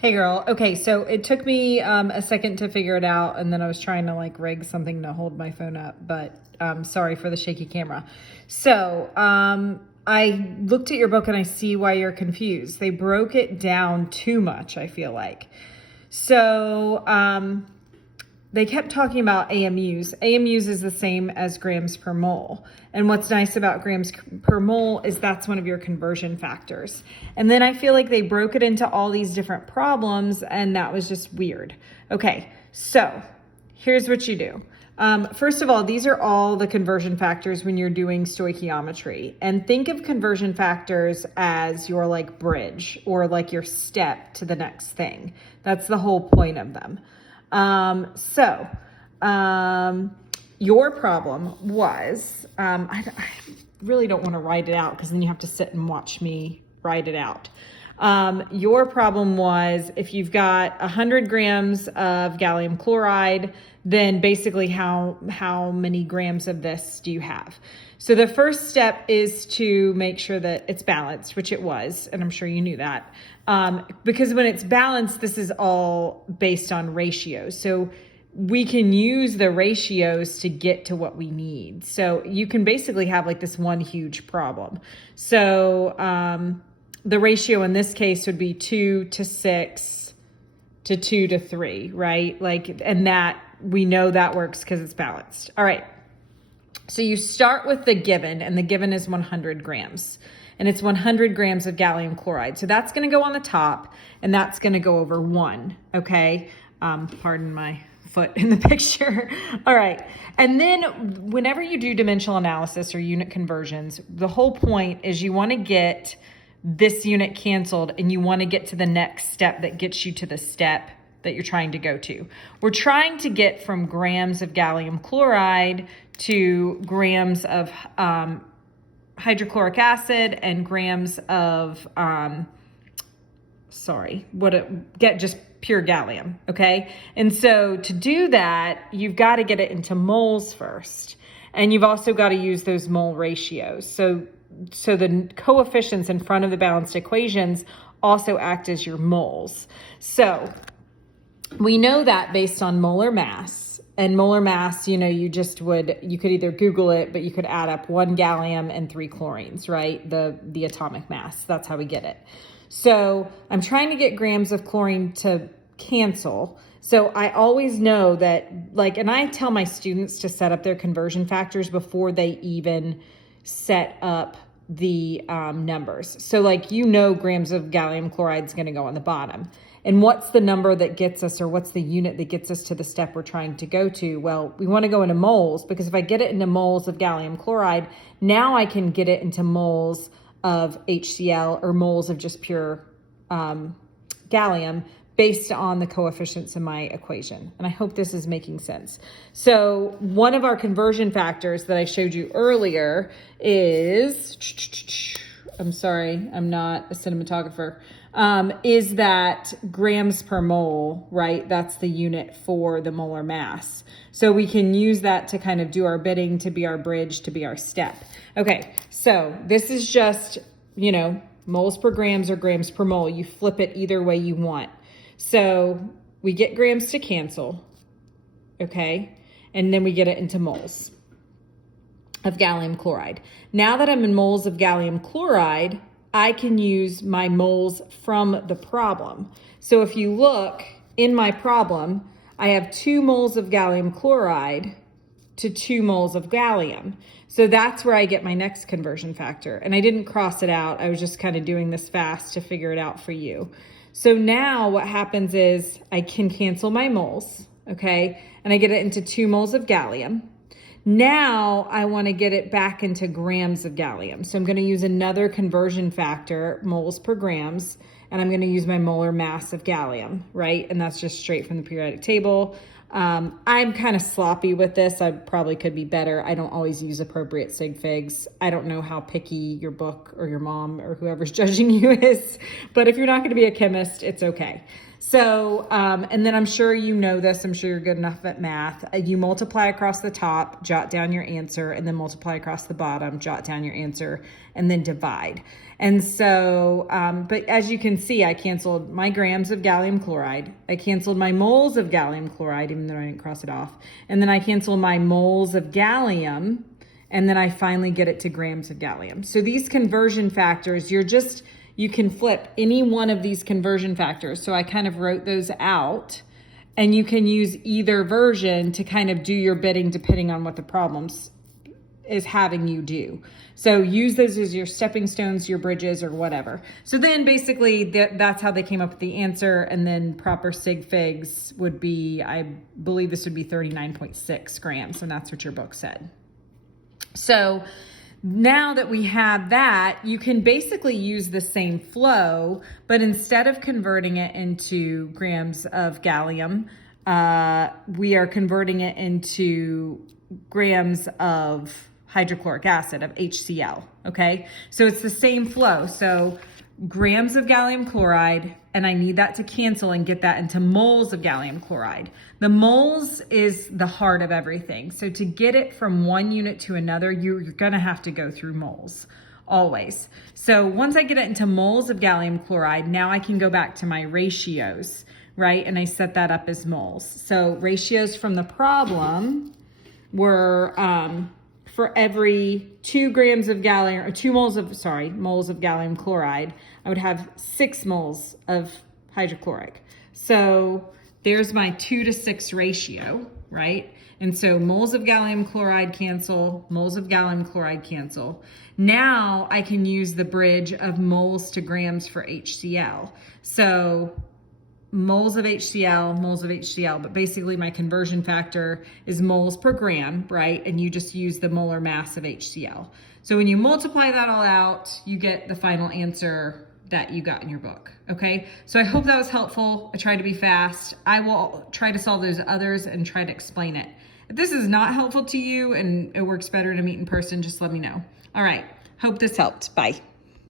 Hey girl. Okay, so it took me a second to figure it out, and then I was trying to like rig something to hold my phone up, but sorry for the shaky camera. So I looked at your book and I see why you're confused. They broke it down too much, I feel like. So they kept talking about AMUs. AMUs is the same as grams per mole. And what's nice about grams per mole is that's one of your conversion factors. And then I feel like they broke it into all these different problems, and that was just weird. Okay, so here's what you do. First of all, these are all the conversion factors when you're doing stoichiometry. And think of conversion factors as your like bridge or like your step to the next thing. That's the whole point of them. Your problem was, I really don't want to write it out because then you have to sit and watch me write it out. Your problem was if you've got 100 grams of gallium chloride, then basically how many grams of this do you have? So the first step is to make sure that it's balanced, which it was, and I'm sure you knew that. Because when it's balanced, this is all based on ratios. So we can use the ratios to get to what we need. So you can basically have like this one huge problem. So the ratio in this case would be 2 to 6 to 2 to 3, right? Like, and that we know that works because it's balanced. All right. So you start with the given, and the given is 100 grams. And it's 100 grams of gallium chloride. So that's going to go on the top, and that's going to go over 1, okay? Pardon my foot in the picture. All right. And then whenever you do dimensional analysis or unit conversions, the whole point is you want to get this unit canceled, and you want to get to the next step that gets you to the step that you're trying to go to. We're trying to get from grams of gallium chloride to grams of hydrochloric acid and grams of, get just pure gallium, okay? And so to do that, you've got to get it into moles first. And you've also got to use those mole ratios. So the coefficients in front of the balanced equations also act as your moles. So we know that based on molar mass. And molar mass, you could either Google it, but you could add up 1 gallium and 3 chlorines, right? The atomic mass, that's how we get it. So I'm trying to get grams of chlorine to cancel. So I always know that, and I tell my students to set up their conversion factors before they even set up the numbers. So grams of gallium chloride is going to go on the bottom. And what's the number that gets us, or what's the unit that gets us to the step we're trying to go to? Well, we want to go into moles, because if I get it into moles of gallium chloride, now I can get it into moles of HCl or moles of just pure gallium based on the coefficients in my equation. And I hope this is making sense. So one of our conversion factors that I showed you earlier is, I'm sorry, I'm not a cinematographer, is that grams per mole, right? That's the unit for the molar mass. So we can use that to kind of do our bidding, to be our bridge, to be our step. Okay, so this is just, moles per grams or grams per mole. You flip it either way you want. So we get grams to cancel, okay? And then we get it into moles of gallium chloride. Now that I'm in moles of gallium chloride, I can use my moles from the problem. So if you look in my problem, I have 2 moles of gallium chloride to 2 moles of gallium. So that's where I get my next conversion factor. And I didn't cross it out. I was just kind of doing this fast to figure it out for you. So now what happens is I can cancel my moles, okay? And I get it into 2 moles of gallium. Now I want to get it back into grams of gallium. So I'm going to use another conversion factor, moles per grams, and I'm going to use my molar mass of gallium, right? And that's just straight from the periodic table. I'm kind of sloppy with this. I probably could be better. I don't always use appropriate sig figs. I don't know how picky your book or your mom or whoever's judging you is, but if you're not going to be a chemist, it's okay. So, and then I'm sure you know this, I'm sure you're good enough at math. You multiply across the top, jot down your answer, and then multiply across the bottom, jot down your answer, and then divide. And so, but as you can see, I canceled my grams of gallium chloride. I canceled my moles of gallium chloride, even though I didn't cross it off. And then I canceled my moles of gallium, and then I finally get it to grams of gallium. So these conversion factors, you can flip any one of these conversion factors. So I kind of wrote those out, and you can use either version to kind of do your bidding depending on what the problems is having you do. So use those as your stepping stones, your bridges, or whatever. So then basically that's how they came up with the answer. And then proper sig figs would be, I believe this would be 39.6 grams. And that's what your book said. So now that we have that, you can basically use the same flow, but instead of converting it into grams of gallium, we are converting it into grams of hydrochloric acid, of HCl, okay? So it's the same flow. So grams of gallium chloride, and I need that to cancel and get that into moles of gallium chloride. The moles is the heart of everything. So to get it from one unit to another, you're gonna have to go through moles, always. So once I get it into moles of gallium chloride, now I can go back to my ratios, right? And I set that up as moles. So ratios from the problem were, for every 2 grams of gallium, or moles of gallium chloride, I would have 6 moles of hydrochloric. So there's my 2:6 ratio, right? And so moles of gallium chloride cancel, moles of gallium chloride cancel. Now I can use the bridge of moles to grams for HCl. So moles of HCl, but basically my conversion factor is moles per gram, right? And you just use the molar mass of HCl. So when you multiply that all out, you get the final answer that you got in your book, okay? So I hope that was helpful. I tried to be fast. I will try to solve those others and try to explain it. If this is not helpful to you and it works better to meet in person, just let me know. All right, hope this helped. Bye.